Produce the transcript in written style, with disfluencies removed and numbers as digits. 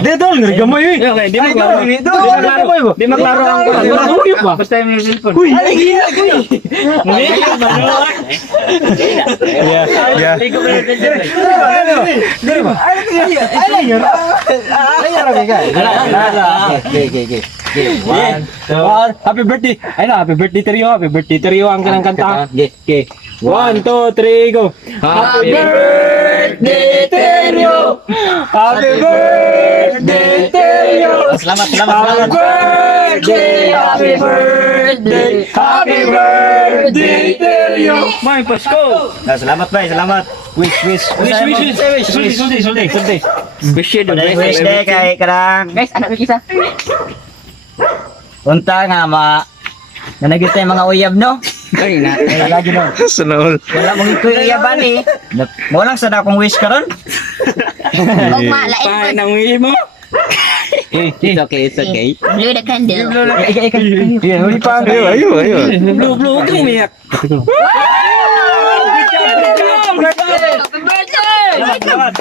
Di tol, naggamay eh. Okay, di maklaro. Di maklaro ang kuha. Basta yung cellphone. Uy! Yeah. Happy birthday! Ay na, happy birthday to Rio. Happy birthday to Rio ang kanang kanta. Okay. 1, 2, 3, go! Happy birthday to Rio! Happy birthday to Rio! Selamat. Happy birthday! Happy birthday! Happy birthday to Rio! May Pasko. Selamat, Bay. Selamat. Wish. Sulti. Wish you the Wish deh kay karang. Guys, anak ko kisa. Unta nga nanagit tayo mga uyab, no? Ay na. Lagi no. Sunol. Wala mong ikoy uyaban eh. Mo lang sada akong wish karon. Huwag malain Pahay po. nang wish mo. It's okay. Blow the candle. Yeah, huli pa. Ayo. Blue, huwag kang umiyak. Happy birthday! Selamat.